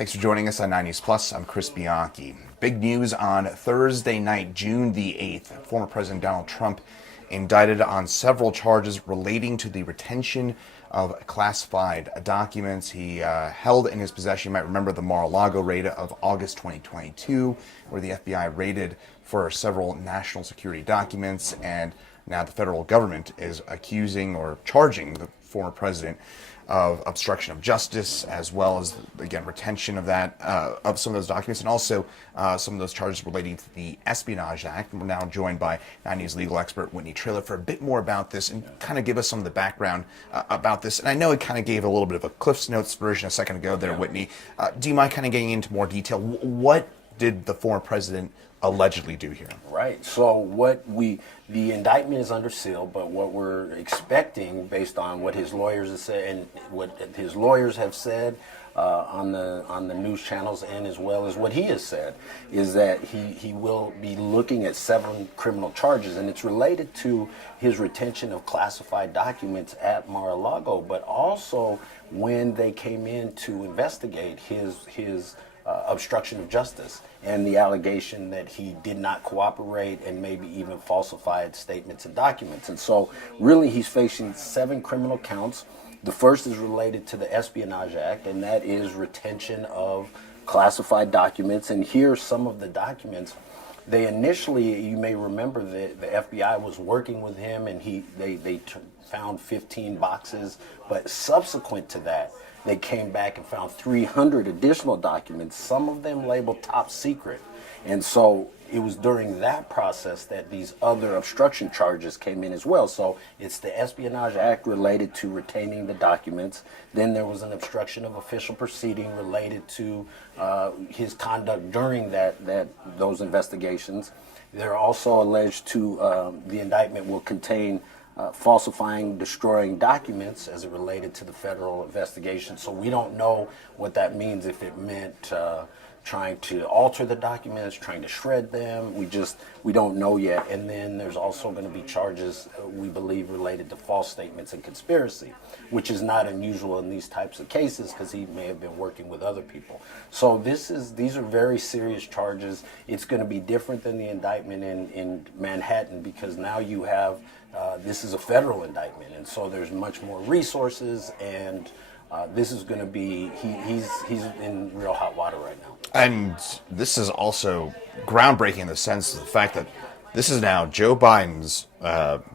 Thanks for joining us on 90s Plus. I'm Chris Bianchi. Big news on Thursday night, June the 8th. Former President Donald Trump indicted on several charges relating to the retention of classified documents he held in his possession. You might remember the Mar-a-Lago raid of August 2022, where the FBI raided for several national security documents, and now the federal government is accusing or charging the former president of obstruction of justice, as well as, again, retention of that, of some of those documents, and also some of those charges relating to the Espionage Act. And we're now joined by 90s legal expert Whitney Trailer for a bit more about this and kind of give us some of the background about this. And I know it kind of gave a little bit of a Cliff's Notes version a second ago there, Whitney. Do you mind kind of getting into more detail? What did the former president allegedly do here? Right. So the indictment is under seal, but what we're expecting, based on what his lawyers have said and what his lawyers have said on the news channels, and as well as what he has said, is that he will be looking at 7 criminal charges, and it's related to his retention of classified documents at Mar-a-Lago, but also when they came in to investigate his obstruction of justice and the allegation that he did not cooperate and maybe even falsified statements and documents. And so really he's facing 7 criminal counts. The first is related to the Espionage Act, and that is retention of classified documents. And here are some of the documents. They initially, you may remember that the FBI was working with him, and they found 15 boxes, but subsequent to that, they came back and found 300 additional documents, some of them labeled top secret. And so it was during that process that these other obstruction charges came in as well. So it's the Espionage Act related to retaining the documents. Then there was an obstruction of official proceeding related to his conduct during those investigations. They're also alleged to, the indictment will contain falsifying, destroying documents as it related to the federal investigation. So we don't know what that means, if it meant trying to alter the documents, trying to shred them. We don't know yet. And then there's also going to be charges, we believe, related to false statements and conspiracy, which is not unusual in these types of cases because he may have been working with other people. So these are very serious charges. It's going to be different than the indictment in Manhattan, because now you have this is a federal indictment, and so there's much more resources, and this is going to be, he's in real hot water right now. And this is also groundbreaking in the sense of the fact that this is now Joe Biden's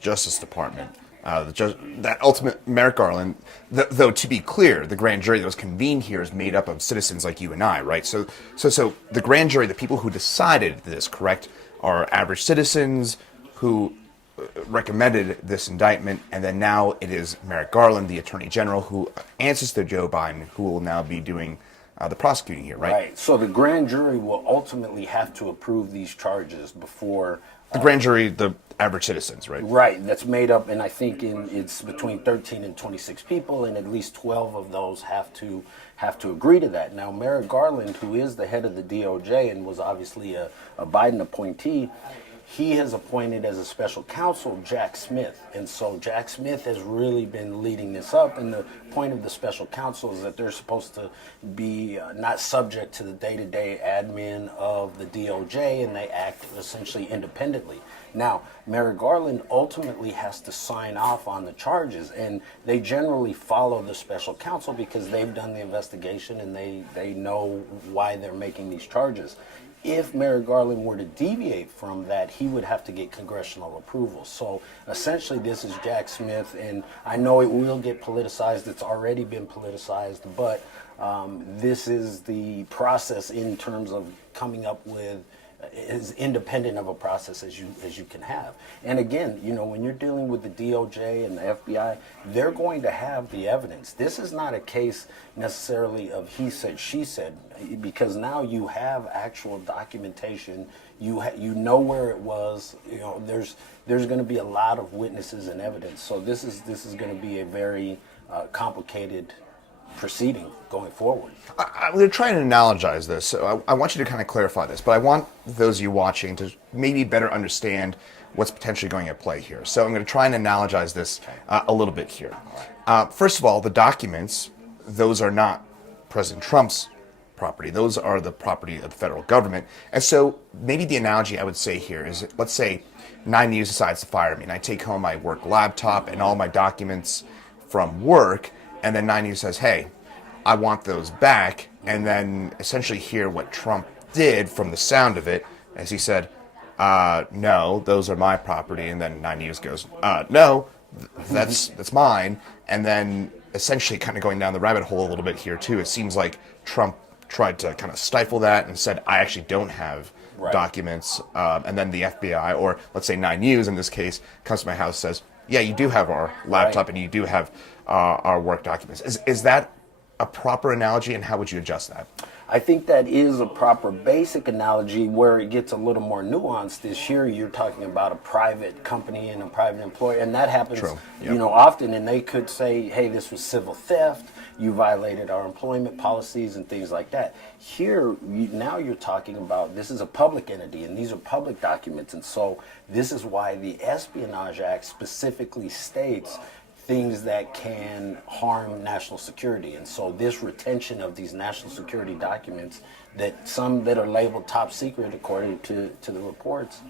Justice Department. That ultimate Merrick Garland, though to be clear, the grand jury that was convened here is made up of citizens like you and I, right? So the grand jury, the people who decided this, correct, are average citizens who recommended this indictment, and then now it is Merrick Garland, the Attorney General, who answers to Joe Biden, who will now be doing the prosecuting here, right? Right. So the grand jury will ultimately have to approve these charges before the grand jury, the average citizens, right? Right. That's made up, and I think it's between 13 and 26 people, and at least 12 of those have to agree to that. Now, Merrick Garland, who is the head of the DOJ and was obviously a Biden appointee, he has appointed as a special counsel Jack Smith. And so Jack Smith has really been leading this up. And the point of the special counsel is that they're supposed to be not subject to the day-to-day admin of the DOJ, and they act essentially independently. Now, Merrick Garland ultimately has to sign off on the charges, and they generally follow the special counsel because they've done the investigation and they know why they're making these charges. If Merrick Garland were to deviate from that, he would have to get congressional approval. So essentially this is Jack Smith, and I know it will get politicized. It's already been politicized, but this is the process in terms of coming up with as independent of a process as you can have. And again, you know, when you're dealing with the DOJ and the FBI, they're going to have the evidence. This is not a case necessarily of he said, she said, because now you have actual documentation. You know where it was. You know, there's going to be a lot of witnesses and evidence. So this is going to be a very complicated proceeding going forward. I'm going to try and analogize this. So I want you to kind of clarify this, but I want those of you watching to maybe better understand what's potentially going at play here. So I'm going to try and analogize this a little bit here. First of all, the documents, those are not President Trump's property. Those are the property of the federal government. And so maybe the analogy I would say here is, let's say 9 News decides to fire me, and I take home my work laptop and all my documents from work, and then 9 News says, hey, I want those back, and then essentially hear what Trump did from the sound of it, as he said, no, those are my property, and then 9 News goes, no, that's mine, and then essentially kind of going down the rabbit hole a little bit here too. It seems like Trump tried to kind of stifle that and said, I actually don't have documents, and then the FBI, or let's say 9 News in this case, comes to my house, says, yeah, you do have our laptop and you do have our work documents. Is that a proper analogy, and how would you adjust that? I think that is a proper basic analogy. Where it gets a little more nuanced is here you're talking about a private company and a private employer, and that happens often, and they could say, hey, this was civil theft, you violated our employment policies and things like that. Here, now you're talking about, this is a public entity and these are public documents, and so this is why the Espionage Act specifically states things that can harm national security. And so this retention of these national security documents, that some that are labeled top secret according to the reports,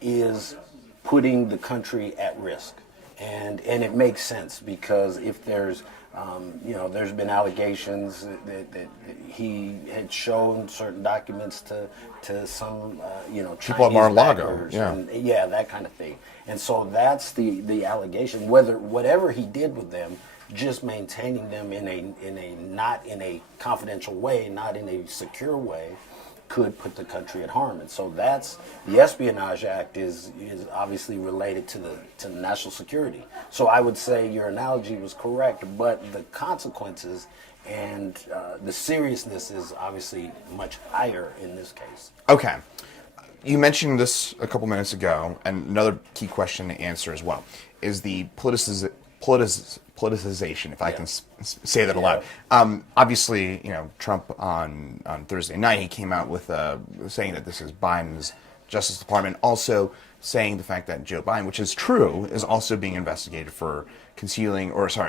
is putting the country at risk. And it makes sense, because if there's there's been allegations that he had shown certain documents to some people at Mar-a-Lago, that kind of thing. And so that's the allegation. Whatever he did with them, just maintaining them in a not in a confidential way, not in a secure way, could put the country at harm. And so that's the Espionage Act is obviously related to the national security. So I would say your analogy was correct, but the consequences and the seriousness is obviously much higher in this case. Okay. You mentioned this a couple minutes ago, and another key question to answer as well is the politicization, if I can say that aloud. Obviously, Trump on Thursday night, he came out with saying that this is Biden's Justice Department, also saying the fact that Joe Biden, which is true, is also being investigated for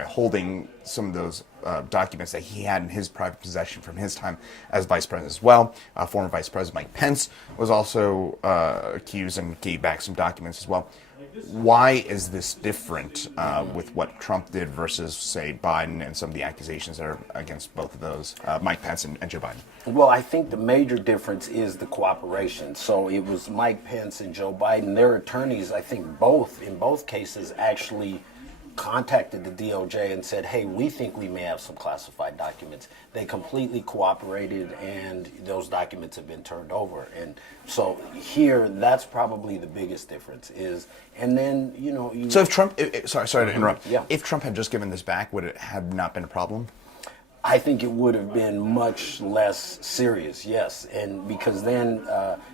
holding some of those documents that he had in his private possession from his time as vice president as well. Former Vice President Mike Pence was also accused and gave back some documents as well. Why is this different with what Trump did versus, say, Biden and some of the accusations that are against both of those, Mike Pence and Joe Biden? Well, I think the major difference is the cooperation. So it was Mike Pence and Joe Biden. Their attorneys, I think in both cases, actually contacted the DOJ and said, hey, we think we may have some classified documents. They completely cooperated, and those documents have been turned over. And so here, that's probably the biggest difference is, and then, So if Trump, sorry to interrupt. Yeah. If Trump had just given this back, would it have not been a problem? I think it would have been much less serious, yes, and because then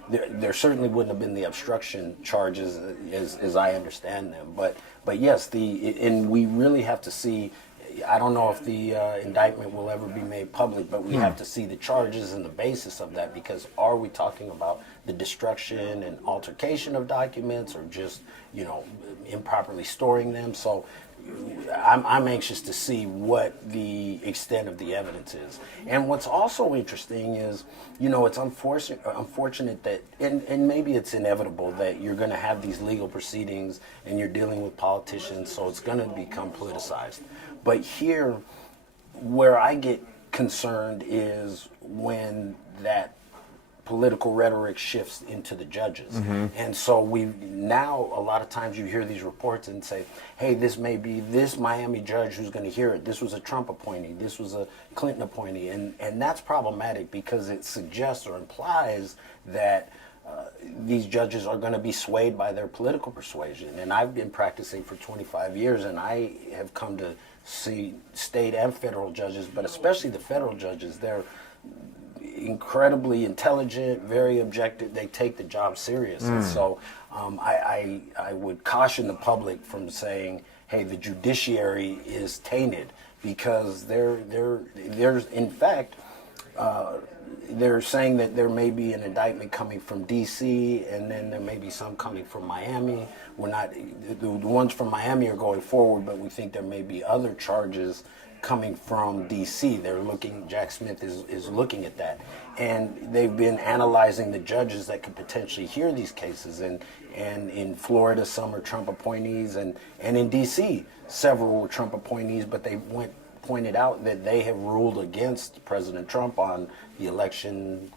there certainly wouldn't have been the obstruction charges as I understand them. But yes, and we really have to see. I don't know if the indictment will ever be made public, but we have to see the charges and the basis of that, because are we talking about the destruction and altercation of documents, or just improperly storing them? So I'm anxious to see what the extent of the evidence is. And what's also interesting is, it's unfortunate that, and maybe it's inevitable that you're going to have these legal proceedings and you're dealing with politicians, so it's going to become politicized. But here, where I get concerned is when that political rhetoric shifts into the judges. Mm-hmm. And so now a lot of times you hear these reports and say, hey, this may be this Miami judge who's going to hear it. This was a Trump appointee. This was a Clinton appointee. And that's problematic, because it suggests or implies that these judges are going to be swayed by their political persuasion. And I've been practicing for 25 years, and I have come to see state and federal judges, but especially the federal judges, they're incredibly intelligent, very objective. They take the job serious. And so I would caution the public from saying, hey, the judiciary is tainted, because there's in fact they're saying that there may be an indictment coming from D.C. and then there may be some coming from Miami. We're not, the ones from Miami are going forward, but we think there may be other charges coming from D.C. Jack Smith is looking at that. And they've been analyzing the judges that could potentially hear these cases. And in Florida, some are Trump appointees. And in D.C., several were Trump appointees, but they pointed out that they have ruled against President Trump on the election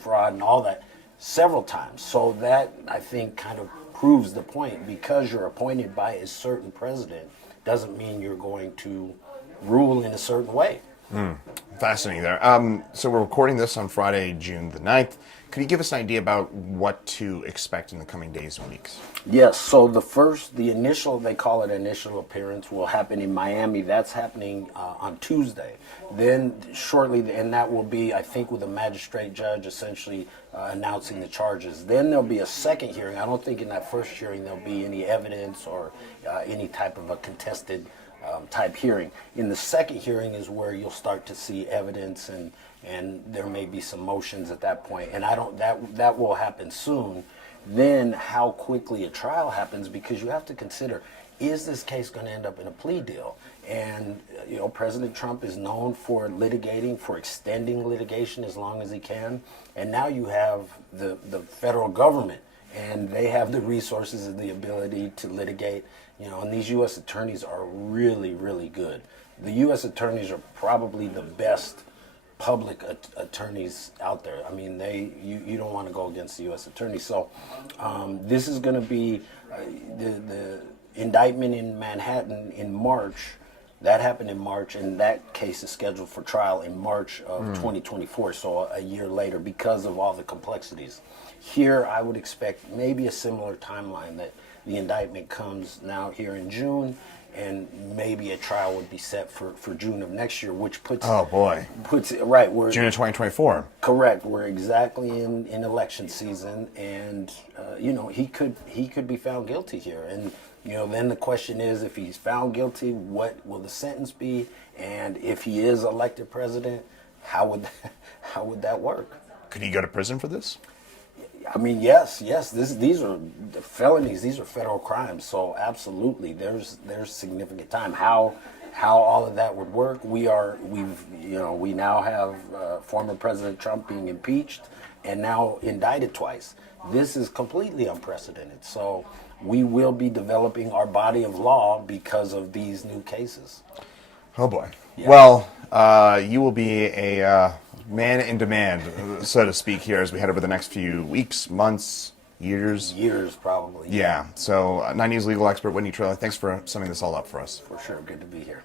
fraud and all that several times. So that, I think, kind of proves the point. Because you're appointed by a certain president doesn't mean you're going to rule in a certain way. Fascinating there. So we're recording this on Friday, June the 9th. Could you give us an idea about what to expect in the coming days and weeks? Yes, so the initial, they call it initial appearance, will happen in Miami. That's happening on Tuesday. Then shortly, and that will be, I think, with a magistrate judge essentially announcing the charges. Then there'll be a second hearing. I don't think in that first hearing there'll be any evidence or any type of a contested type hearing. In the second hearing is where you'll start to see evidence, and there may be some motions at that point. And that will happen soon. Then how quickly a trial happens, because you have to consider, is this case going to end up in a plea deal? And President Trump is known for litigating, for extending litigation as long as he can. And now you have the federal government, and they have the resources and the ability to litigate. And these U.S. attorneys are really, really good. The U.S. attorneys are probably the best public attorneys out there. I mean, you don't want to go against the U.S. attorney. So this is going to be the indictment in Manhattan in March. That happened in March, and that case is scheduled for trial in March of 2024, so a year later, because of all the complexities. Here, I would expect maybe a similar timeline, that the indictment comes now here in June, and maybe a trial would be set for June of next year, which puts it right where June of 2024. Correct. We're exactly in election season, and he could be found guilty here, and then the question is, if he's found guilty, what will the sentence be, and if he is elected president, how would that work? Could he go to prison for this? I mean, yes. These are felonies. These are federal crimes. So absolutely, there's significant time. How all of that would work? We now have former President Trump being impeached and now indicted twice. This is completely unprecedented. So we will be developing our body of law because of these new cases. Oh boy. Yeah. Well, you will be a man in demand, so to speak, here as we head over the next few weeks, months, years. Years, probably. Yeah. So, 9 News legal expert Whitney Trailer, thanks for summing this all up for us. For sure. Good to be here.